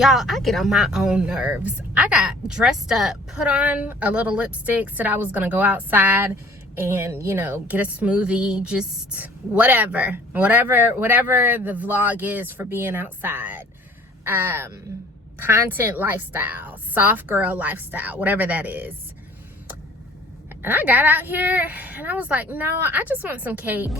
Y'all, I get on my own nerves. I got dressed up, put on a little lipstick, said I was gonna go outside and, you know, get a smoothie, just whatever the vlog is for being outside. Content lifestyle, soft girl lifestyle, whatever that is. And I got out here and I was like, no, I just want some cake.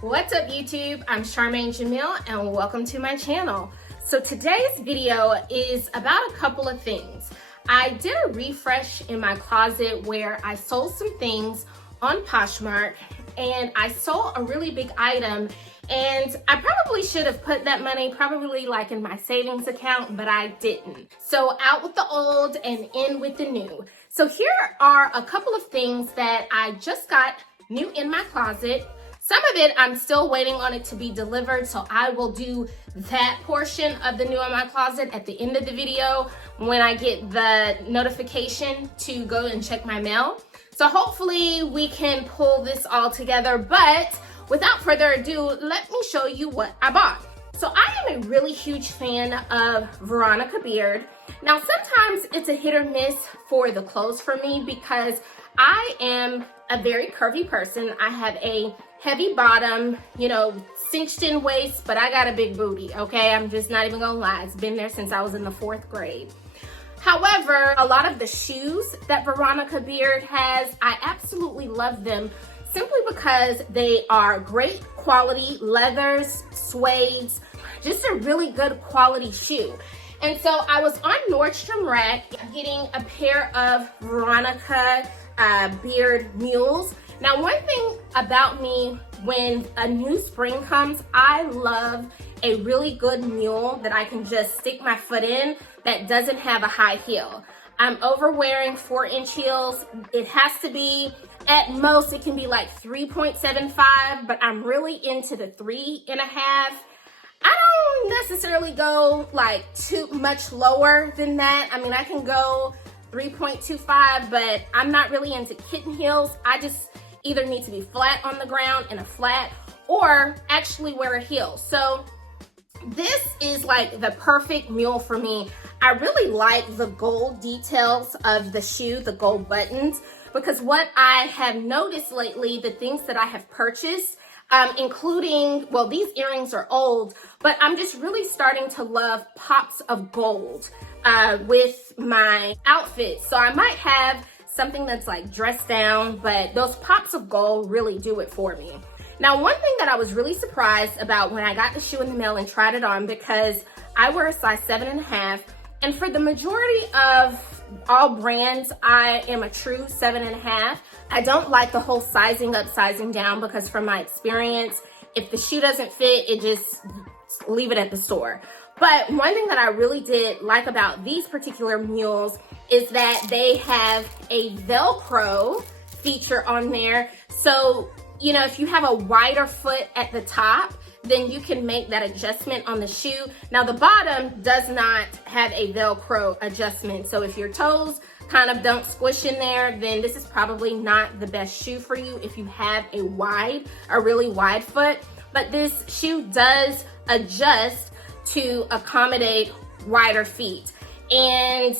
What's up YouTube? I'm Charmaine Jamil and welcome to my channel. So today's video is about a couple of things. I did a refresh in my closet where I sold some things on Poshmark and I sold a really big item, and I probably should have put that money probably like in my savings account, but I didn't. So out with the old and in with the new. So here are a couple of things that I just got new in my closet. Some of it, I'm still waiting on it to be delivered, so I will do that portion of the new in my closet at the end of the video when I get the notification to go and check my mail. So hopefully we can pull this all together, but without further ado, let me show you what I bought. So I am a really huge fan of Veronica Beard. Now sometimes it's a hit or miss for the clothes for me because I am a very curvy person. I have a heavy bottom, you know, cinched in waist, but I got a big booty, okay? I'm just not even gonna lie. It's been there since I was in the 4th grade. However, a lot of the shoes that Veronica Beard has, I absolutely love them simply because they are great quality leathers, suedes, just a really good quality shoe. And so I was on Nordstrom Rack getting a pair of Veronica Beard mules. Now, one thing about me, when a new spring comes, I love a really good mule that I can just stick my foot in that doesn't have a high heel. I'm over wearing 4-inch heels. It has to be, at most, it can be like 3.75, but I'm really into the 3.5. I don't necessarily go like too much lower than that. I mean, I can go 3.25, but I'm not really into kitten heels. I just either need to be flat on the ground in a flat or actually wear a heel. So this is like the perfect mule for me. I really like the gold details of the shoe, the gold buttons, because what I have noticed lately, the things that I have purchased, including, well, these earrings are old, but I'm just really starting to love pops of gold with my outfits. So I might have something that's like dressed down, but those pops of gold really do it for me. Now, one thing that I was really surprised about when I got the shoe in the mail and tried it on, because I wear a size 7.5, and for the majority of all brands, I am a true 7.5. I don't like the whole sizing up, sizing down, because from my experience, if the shoe doesn't fit, it just leave it at the store. But one thing that I really did like about these particular mules is that they have a Velcro feature on there. So, you know, if you have a wider foot at the top, then you can make that adjustment on the shoe. Now, the bottom does not have a Velcro adjustment. So if your toes kind of don't squish in there, then this is probably not the best shoe for you if you have a really wide foot. But this shoe does adjust to accommodate wider feet. And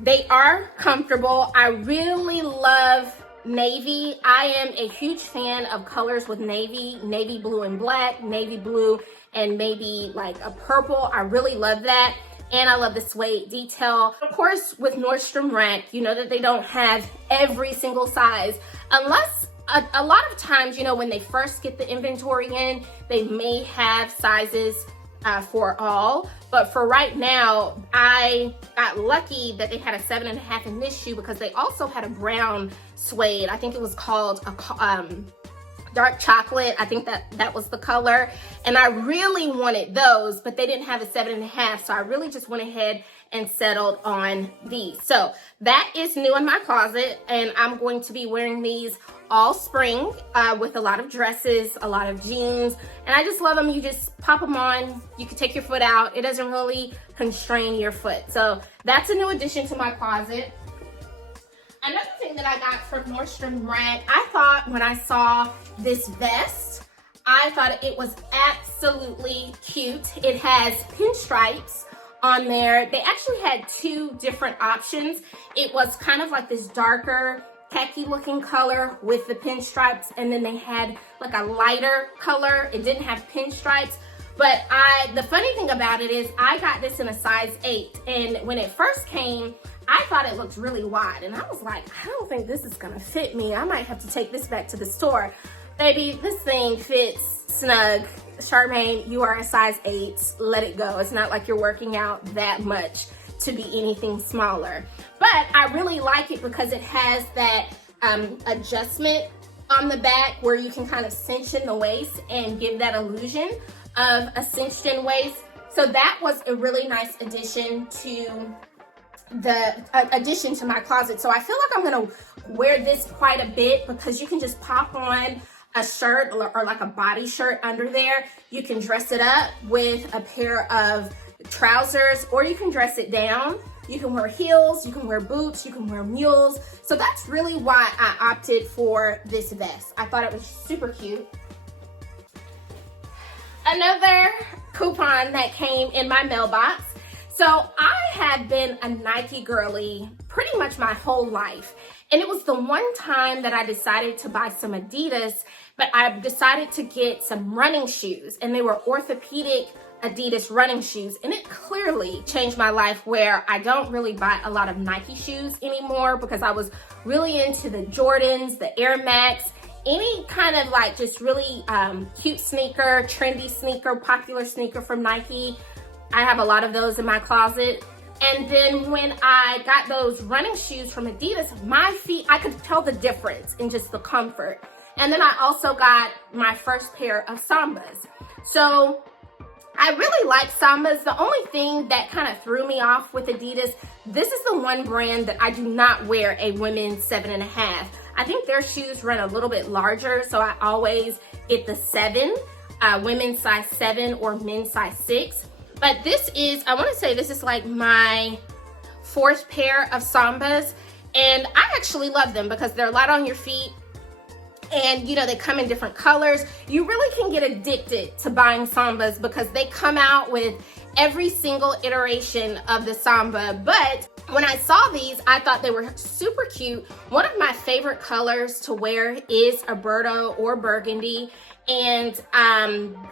they are comfortable. I really love navy. I am a huge fan of colors with navy blue and black, navy blue and maybe like a purple. I really love that. And I love the suede detail. Of course, with Nordstrom Rack, you know that they don't have every single size, unless a lot of times, you know, when they first get the inventory in, they may have sizes for all. But for right now, I got lucky that they had a 7.5 in this shoe because they also had a brown suede. I think it was called dark chocolate. I think that was the color. And I really wanted those, but they didn't have a 7.5. So I really just went ahead and settled on these. So that is new in my closet, and I'm going to be wearing these all spring with a lot of dresses, a lot of jeans, and I just love them. You just pop them on, you can take your foot out. It doesn't really constrain your foot. So that's a new addition to my closet. Another thing that I got from Nordstrom Rack, I thought when I saw this vest, I thought it was absolutely cute. It has pinstripes on there. They actually had two different options. It was kind of like this darker khaki looking color with the pinstripes, and then they had like a lighter color. It didn't have pinstripes, but the funny thing about it is I got this in a size 8, and when it first came, I thought it looked really wide, and I was like, I don't think this is gonna fit me. I might have to take this back to the store. Baby, this thing fits snug. Charmaine, you are a size 8. Let it go. It's not like you're working out that much to be anything smaller. But I really like it because it has that adjustment on the back where you can kind of cinch in the waist and give that illusion of a cinched in waist. So that was a really nice addition to my closet. So I feel like I'm gonna wear this quite a bit because you can just pop on a shirt or like a body shirt under there. You can dress it up with a pair of trousers, or you can dress it down. You can wear heels, you can wear boots, you can wear mules. So that's really why I opted for this vest. I thought it was super cute. Another coupon that came in my mailbox. So I have been a Nike girly pretty much my whole life. And it was the one time that I decided to buy some Adidas, but I decided to get some running shoes, and they were orthopedic Adidas running shoes, and it clearly changed my life where I don't really buy a lot of Nike shoes anymore because I was really into the Jordans, the Air Max, any kind of like just really cute sneaker, trendy sneaker, popular sneaker from Nike. I have a lot of those in my closet. And then when I got those running shoes from Adidas, my feet, I could tell the difference in just the comfort. And then I also got my first pair of Sambas. So I really like Sambas. The only thing that kind of threw me off with Adidas, this is the one brand that I do not wear a women's 7.5. I think their shoes run a little bit larger, so I always get the 7, women's size 7 or men's size 6. But this is, I want to say this is like my 4th pair of Sambas, and I actually love them because they're light on your feet, and you know, they come in different colors. You really can get addicted to buying Sambas because they come out with every single iteration of the Samba. But when I saw these, I thought they were super cute. One of my favorite colors to wear is a Bordeaux or burgundy. And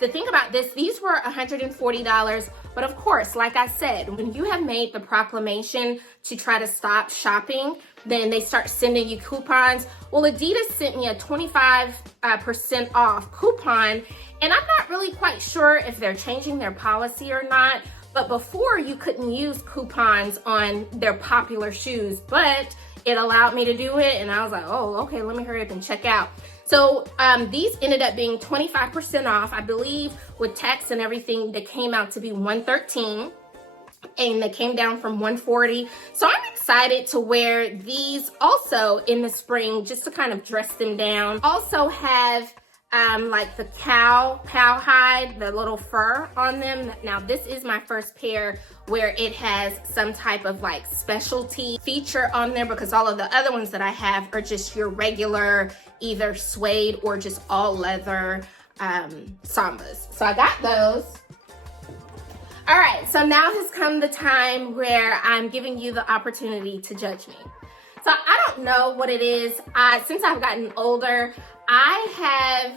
the thing about this, these were $140, but of course, like I said, when you have made the proclamation to try to stop shopping, then they start sending you coupons. Well, Adidas sent me a 25% off coupon, and I'm not really quite sure if they're changing their policy or not, but before you couldn't use coupons on their popular shoes, but it allowed me to do it, and I was like, oh, okay, let me hurry up and check out. So these ended up being 25% off. I believe with tax and everything, they came out to be $113, and they came down from $140. So I'm excited to wear these also in the spring, just to kind of dress them down. Also have like the cowhide, the little fur on them. Now this is my first pair where it has some type of like specialty feature on there, because all of the other ones that I have are just your regular either suede or just all leather Sambas. So I got those. All right, so now has come the time where I'm giving you the opportunity to judge me. So I don't know what it is. Since I've gotten older, I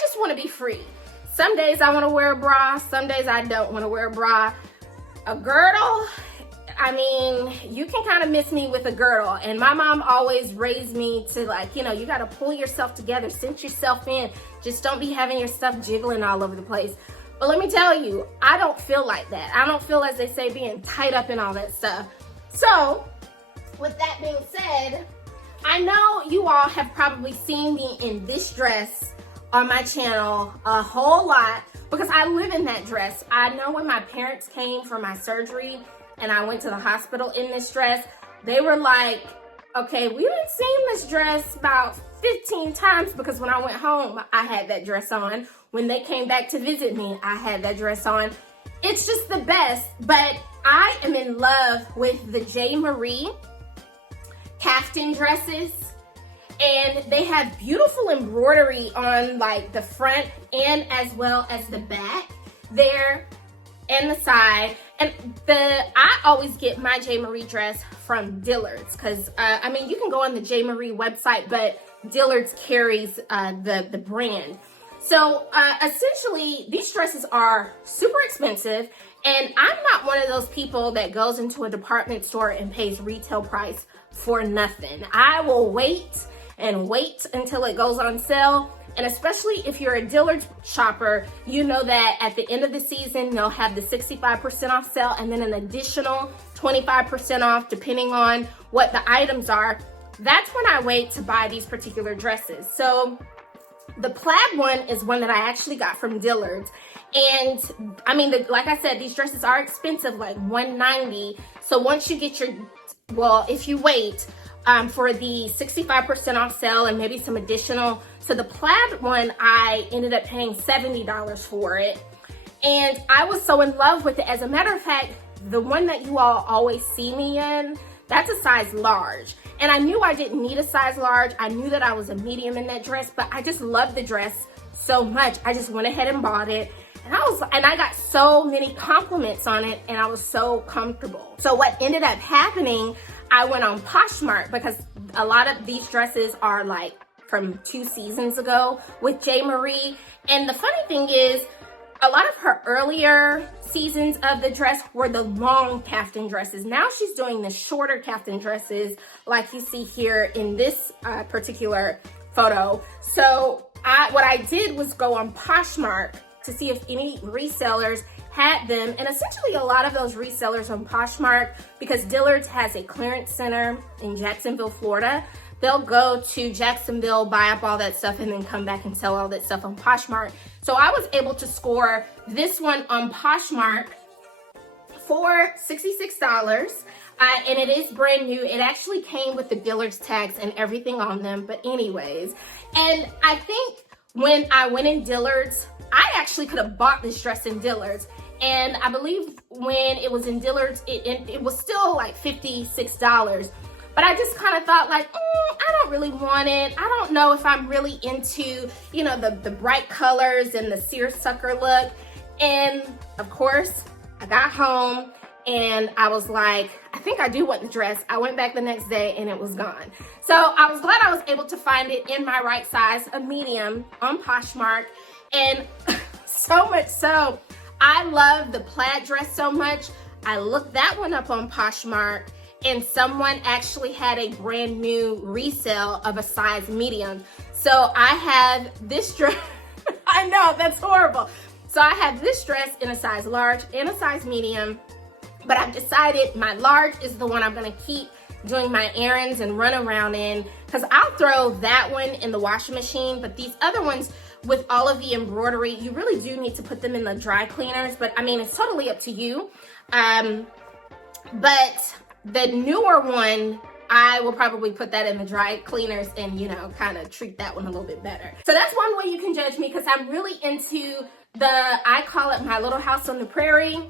just want to be free. Some days I want to wear a bra, some days I don't want to wear a bra. A girdle, I mean, you can kind of miss me with a girdle. And my mom always raised me to, like, you know, you got to pull yourself together, cinch yourself in. Just don't be having your stuff jiggling all over the place. But let me tell you, I don't feel like that. I don't feel, as they say, being tied up in all that stuff. So with that being said, I know you all have probably seen me in this dress on my channel a whole lot because I live in that dress. I know when my parents came for my surgery and I went to the hospital in this dress, they were like, okay, we've seen this dress about 15 times because when I went home, I had that dress on. When they came back to visit me, I had that dress on. It's just the best, but I am in love with the J. Marie kaftan dresses. And they have beautiful embroidery on like the front and as well as the back there and the side. And I always get my J. Marie dress from Dillard's because I mean, you can go on the J. Marie website, but Dillard's carries the brand. So essentially, these dresses are super expensive, and I'm not one of those people that goes into a department store and pays retail price for nothing. I will wait and wait until it goes on sale. And especially if you're a Dillard's shopper, you know that at the end of the season, they'll have the 65% off sale and then an additional 25% off depending on what the items are. That's when I wait to buy these particular dresses. So the plaid one is one that I actually got from Dillard's. And I mean, like I said, these dresses are expensive, like $190. So once you get if you wait for the 65% off sale and maybe some additional. So the plaid one, I ended up paying $70 for it. And I was so in love with it. As a matter of fact, the one that you all always see me in, that's a size large. And I knew I didn't need a size large. I knew that I was a medium in that dress, but I just loved the dress so much. I just went ahead and bought it. And I got so many compliments on it, and I was so comfortable. So what ended up happening, I went on Poshmark because a lot of these dresses are like from 2 seasons ago with J. Marie. And the funny thing is, a lot of her earlier seasons of the dress were the long kaftan dresses. Now she's doing the shorter kaftan dresses like you see here in this particular photo. So what I did was go on Poshmark to see if any resellers had them. And essentially a lot of those resellers on Poshmark, because Dillard's has a clearance center in Jacksonville, Florida, they'll go to Jacksonville, buy up all that stuff, and then come back and sell all that stuff on Poshmark. So I was able to score this one on Poshmark for $66. And it is brand new. It actually came with the Dillard's tags and everything on them. But anyways, and I think when I went in Dillard's, I actually could have bought this dress in Dillard's. And I believe when it was in Dillard's, it was still like $56. But I just kind of thought like, I don't really want it. I don't know if I'm really into, you know, the bright colors and the seersucker look. And of course, I got home and I was like, I think I do want the dress. I went back the next day and it was gone. So I was glad I was able to find it in my right size, a medium, on Poshmark. And so much so, I love the plaid dress so much. I looked that one up on Poshmark, and someone actually had a brand new resale of a size medium. So I have this dress. I know, that's horrible. So I have this dress in a size large and a size medium, but I've decided my large is the one I'm gonna keep doing my errands and run around in, because I'll throw that one in the washing machine, but these other ones with all of the embroidery, you really do need to put them in the dry cleaners, but I mean, it's totally up to you. But the newer one, I will probably put that in the dry cleaners and, you know, kind of treat that one a little bit better. So that's one way you can judge me, because I'm really into I call it my little house on the prairie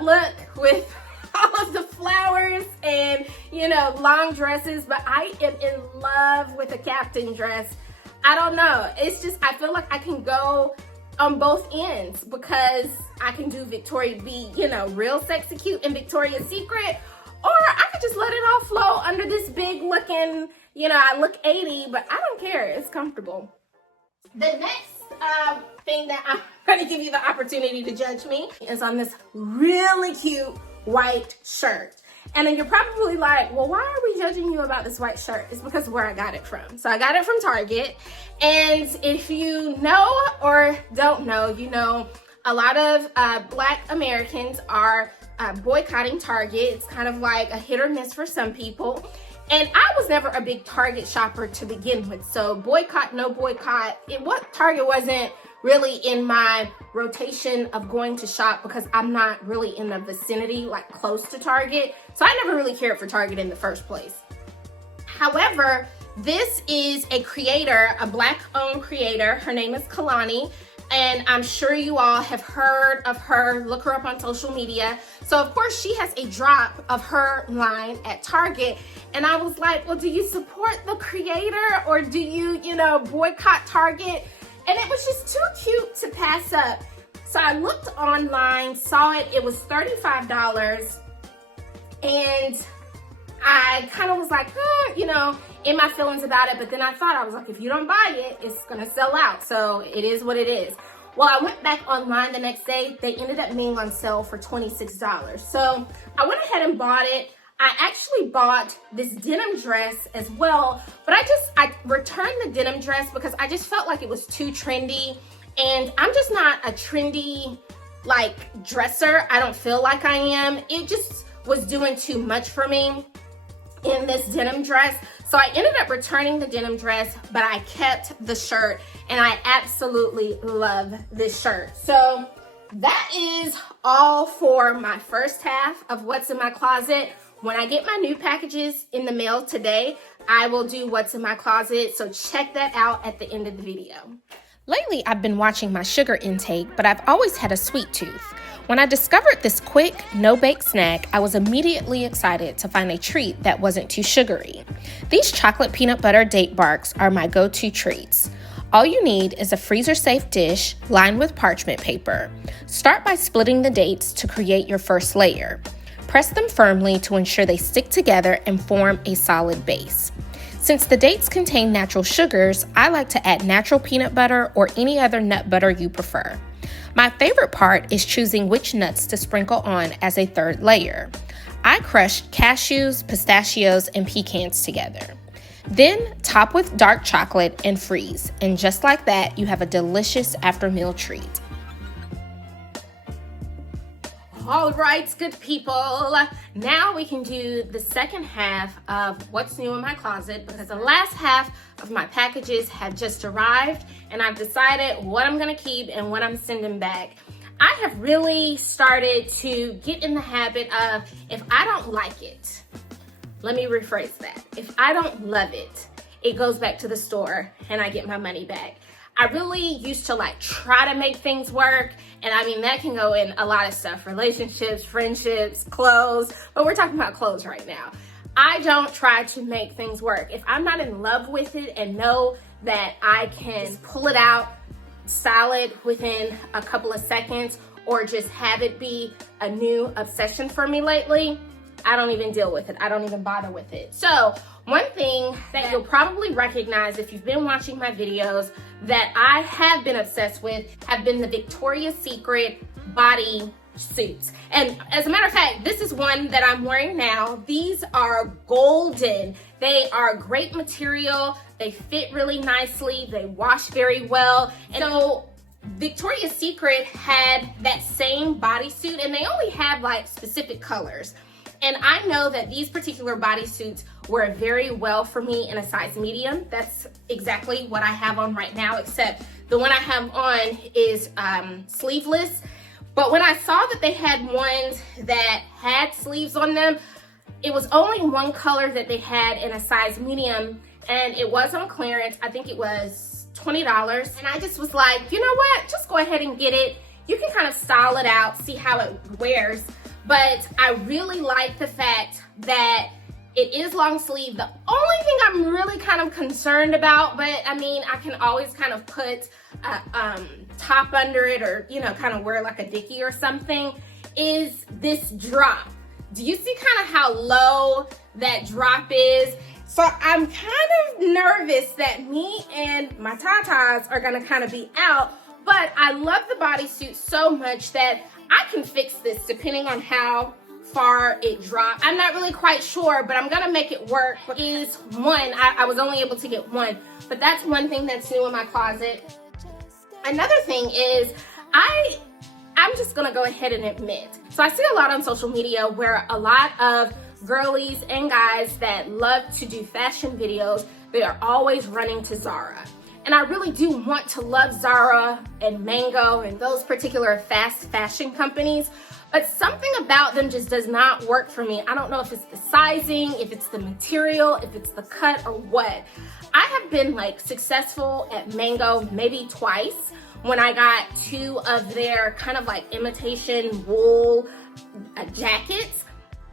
look with all of the flowers and, you know, long dresses, but I am in love with a kaftan dress. I don't know. It's just, I feel like I can go on both ends, because I can do Victoria B, you know, real sexy cute and Victoria's Secret, or I could just let it all flow under this big looking, you know, I look 80, but I don't care. It's comfortable. The next thing that I'm going to give you the opportunity to judge me is on this really cute white shirt. And then you're probably like, well, why are we judging you about this white shirt? It's because of where I got it from. So I got it from Target. And if you know or don't know, you know, a lot of Black Americans are boycotting Target. It's kind of like a hit or miss for some people. And I was never a big Target shopper to begin with. So boycott, no boycott, Target wasn't really in my rotation of going to shop because I'm not really in the vicinity, like close to Target. So I never really cared for Target in the first place. However, this is a creator, a Black-owned creator. Her name is Klein, and I'm sure you all have heard of her. Look her up on social media. So of course she has a drop of her line at Target, and I was like, well, do you support the creator or do you, boycott Target? And it was just too cute to pass up. So I looked online, saw it, it was $35, and I kind of was like, in my feelings about it. But then I thought, I was like, if you don't buy it, it's gonna sell out. So it is what it is. Well, I went back online the next day. They ended up being on sale for $26. So I went ahead and bought it. I actually bought this denim dress as well, but I returned the denim dress because I just felt like it was too trendy. And I'm just not a trendy, dresser. I don't feel like I am. It just was doing too much for me in this denim dress. So I ended up returning the denim dress, but I kept the shirt, and I absolutely love this shirt. So that is all for my first half of what's in my closet. When I get my new packages in the mail today, I will do what's in my closet. So check that out at the end of the video. Lately, I've been watching my sugar intake, but I've always had a sweet tooth. When I discovered this quick, no-bake snack, I was immediately excited to find a treat that wasn't too sugary. These chocolate peanut butter date barks are my go-to treats. All you need is a freezer-safe dish lined with parchment paper. Start by splitting the dates to create your first layer. Press them firmly to ensure they stick together and form a solid base. Since the dates contain natural sugars, I like to add natural peanut butter or any other nut butter you prefer. My favorite part is choosing which nuts to sprinkle on as a third layer. I crushed cashews, pistachios, and pecans together. Then top with dark chocolate and freeze. And just like that, you have a delicious after-meal treat. All right, good people. Now we can do the second half of what's new in my closet, because the last half of my packages have just arrived and I've decided what I'm gonna keep and what I'm sending back. I have really started to get in the habit of, if I don't like it, let me rephrase that. If I don't love it, it goes back to the store and I get my money back. I really used to try to make things work. And I mean, that can go in a lot of stuff, relationships, friendships, clothes, but we're talking about clothes right now. I don't try to make things work. If I'm not in love with it and know that I can pull it out, style it within a couple of seconds, or just have it be a new obsession for me lately, I don't even deal with it. I don't even bother with it. So one thing that you'll probably recognize if you've been watching my videos that I have been obsessed with have been the Victoria's Secret body suits. And as a matter of fact, this is one that I'm wearing now. These are golden. They are great material. They fit really nicely. They wash very well. And so Victoria's Secret had that same bodysuit, and they only have specific colors. And I know that these particular bodysuits work very well for me in a size medium. That's exactly what I have on right now, except the one I have on is sleeveless. But when I saw that they had ones that had sleeves on them, it was only one color that they had in a size medium, and it was on clearance. I think it was $20. And I just was like, you know what? Just go ahead and get it. You can kind of style it out, see how it wears. But I really like the fact that it is long sleeve. The only thing I'm really kind of concerned about, but I mean, I can always kind of put a top under it, or, kind of wear a dickie or something, is this drop. Do you see kind of how low that drop is? So I'm kind of nervous that me and my tatas are gonna kind of be out, but I love the bodysuit so much that I can fix this depending on how far it drops. I'm not really quite sure, but I'm gonna make it work. Is one, I was only able to get one, but that's one thing that's new in my closet. Another thing is, I'm just gonna go ahead and admit, so I see a lot on social media where a lot of girlies and guys that love to do fashion videos, they are always running to Zara. And I really do want to love Zara and Mango and those particular fast fashion companies, but something about them just does not work for me. I don't know if it's the sizing, if it's the material, if it's the cut or what. I have been like successful at Mango maybe twice when I got 2 of their kind of like imitation wool jackets.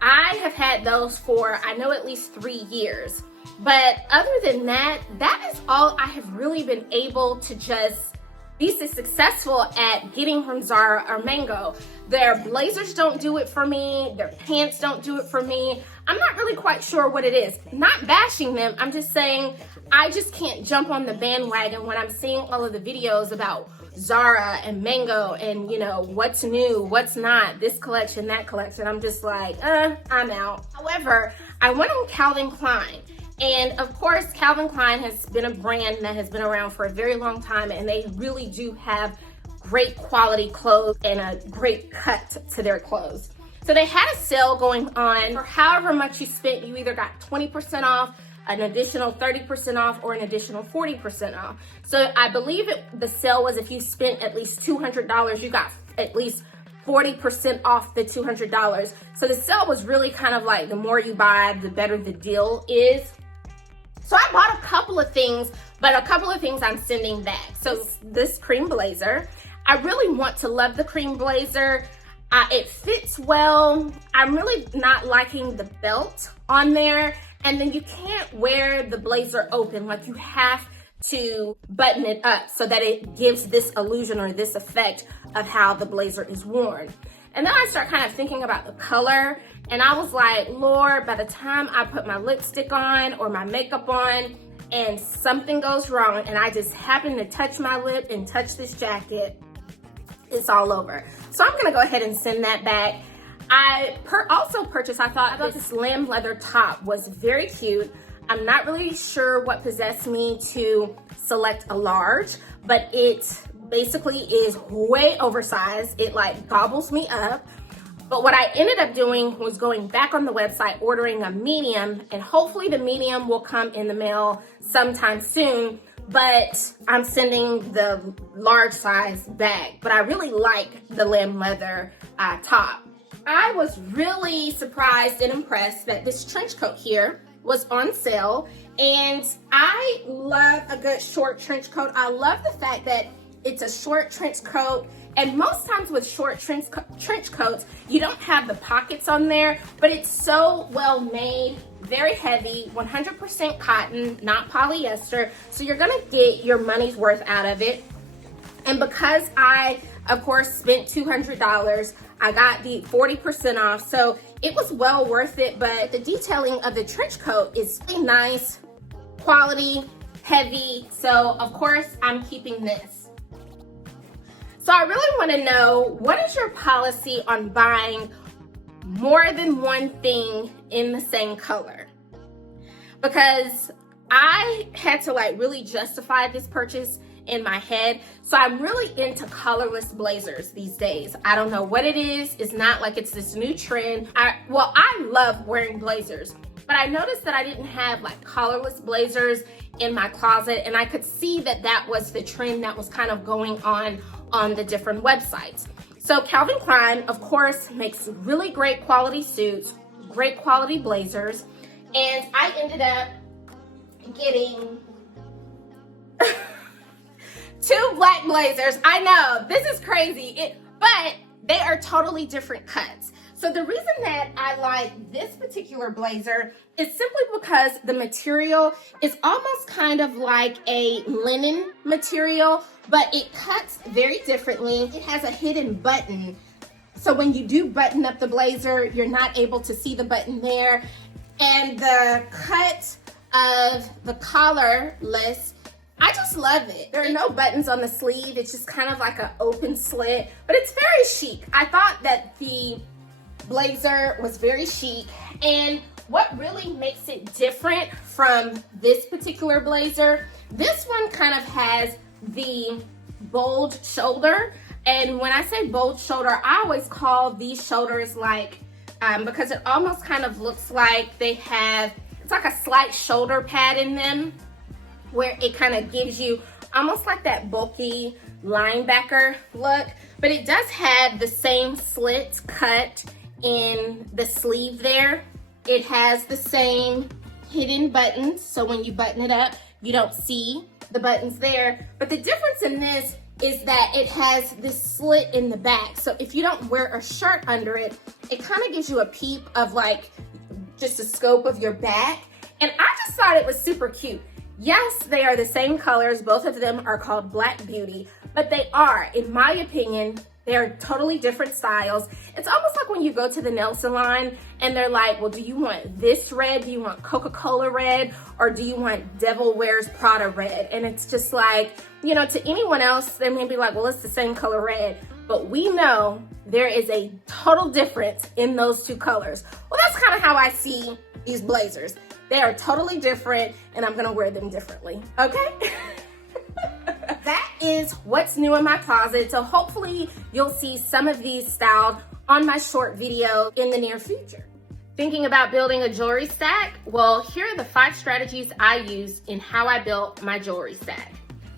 I have had those for, I know, at least 3 years. But other than that, that is all I have really been able to just be so successful at getting from Zara or Mango. Their blazers don't do it for me. Their pants don't do it for me. I'm not really quite sure what it is. Not bashing them. I'm just saying I just can't jump on the bandwagon when I'm seeing all of the videos about Zara and Mango and, you know, what's new, what's not, this collection, that collection. I'm just like, I'm out. However, I went on Calvin Klein. And of course, Calvin Klein has been a brand that has been around for a very long time, and they really do have great quality clothes and a great cut to their clothes. So they had a sale going on. For however much you spent, you either got 20% off, an additional 30% off, or an additional 40% off. So I believe the sale was if you spent at least $200, you got at least 40% off the $200. So the sale was really kind of like the more you buy, the better the deal is. So I bought a couple of things, but a couple of things I'm sending back. So this cream blazer, I really want to love the cream blazer. It fits well. I'm really not liking the belt on there. And then you can't wear the blazer open, like you have to button it up so that it gives this illusion or this effect of how the blazer is worn. And then I start kind of thinking about the color, and I was like, Lord, by the time I put my lipstick on or my makeup on and something goes wrong and I just happen to touch my lip and touch this jacket, it's all over. So I'm gonna go ahead and send that back. I also purchased, I thought this lamb leather top was very cute. I'm not really sure what possessed me to select a large, but it basically is way oversized. It like gobbles me up. But what I ended up doing was going back on the website, ordering a medium, and hopefully the medium will come in the mail sometime soon, but I'm sending the large size back. But I really like the lamb leather top. I was really surprised and impressed that this trench coat here was on sale, and I love a good short trench coat. I love the fact that it's a short trench coat, and most times with short trench coats, you don't have the pockets on there, but it's so well made, very heavy, 100% cotton, not polyester, so you're gonna get your money's worth out of it. And because I, of course, spent $200, I got the 40% off, so it was well worth it. But the detailing of the trench coat is really nice, quality, heavy, so of course I'm keeping this. So I really want to know, what is your policy on buying more than one thing in the same color? Because I had to like really justify this purchase in my head. So I'm really into colorless blazers these days. I don't know what it is. It's not like it's this new trend. I love wearing blazers, but I noticed that I didn't have like colorless blazers in my closet, and I could see that that was the trend that was kind of going on the different websites. So Calvin Klein, of course, makes really great quality suits, great quality blazers, and I ended up getting 2 black blazers. I know, this is crazy, but they are totally different cuts. So the reason that I like this particular blazer is simply because the material is almost kind of like a linen material, but it cuts very differently. It has a hidden button. So when you do button up the blazer, you're not able to see the button there. And the cut of the collarless, I just love it. There are no buttons on the sleeve. It's just kind of like an open slit, but it's very chic. I thought that the blazer was very chic, and what really makes it different from this particular blazer, this one kind of has the bold shoulder. And when I say bold shoulder, I always call these shoulders like because it almost kind of looks like they have, it's like a slight shoulder pad in them where it kind of gives you almost like that bulky linebacker look, but it does have the same slit cut in the sleeve there. It has the same hidden buttons, so when you button it up, you don't see the buttons there. But the difference in this is that it has this slit in the back. So if you don't wear a shirt under it, it kind of gives you a peep of like just a scope of your back. And I just thought it was super cute. Yes, they are the same colors. Both of them are called Black Beauty, but they are, in my opinion, they're totally different styles. It's almost like when you go to the nail salon and they're like, well, do you want this red? Do you want Coca-Cola red? Or do you want Devil Wears Prada red? And it's just like, you know, to anyone else, they may be like, well, it's the same color red. But we know there is a total difference in those two colors. Well, that's kind of how I see these blazers. They are totally different and I'm gonna wear them differently, okay? That is what's new in my closet. So hopefully you'll see some of these styled on my short video in the near future. Thinking about building a jewelry stack? Well, here are the 5 strategies I used in how I built my jewelry stack.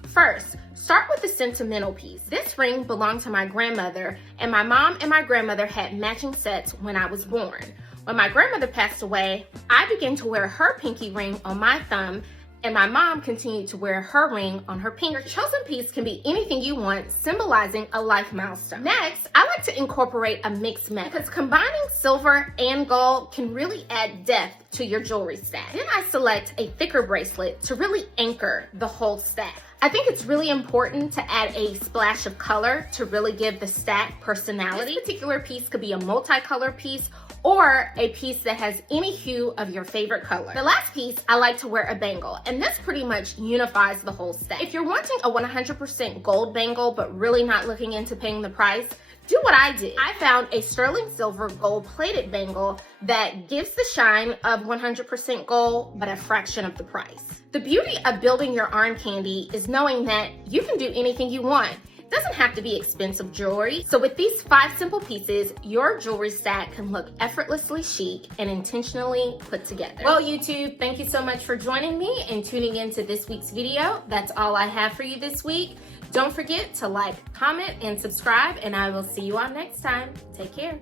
First, start with the sentimental piece. This ring belonged to my grandmother, and my mom and my grandmother had matching sets when I was born. When my grandmother passed away, I began to wear her pinky ring on my thumb, and my mom continued to wear her ring on her pinky. Your chosen piece can be anything you want, symbolizing a life milestone. Next, I like to incorporate a mixed method because combining silver and gold can really add depth to your jewelry stack. Then I select a thicker bracelet to really anchor the whole stack. I think it's really important to add a splash of color to really give the stack personality. This particular piece could be a multicolor piece or a piece that has any hue of your favorite color. The last piece, I like to wear a bangle, and this pretty much unifies the whole stack. If you're wanting a 100% gold bangle, but really not looking into paying the price, do what I did. I found a sterling silver gold plated bangle that gives the shine of 100% gold, but a fraction of the price. The beauty of building your arm candy is knowing that you can do anything you want. It doesn't have to be expensive jewelry. So with these 5 simple pieces, your jewelry stack can look effortlessly chic and intentionally put together. Well, YouTube, thank you so much for joining me and tuning into this week's video. That's all I have for you this week. Don't forget to like, comment, and subscribe, and I will see you all next time. Take care.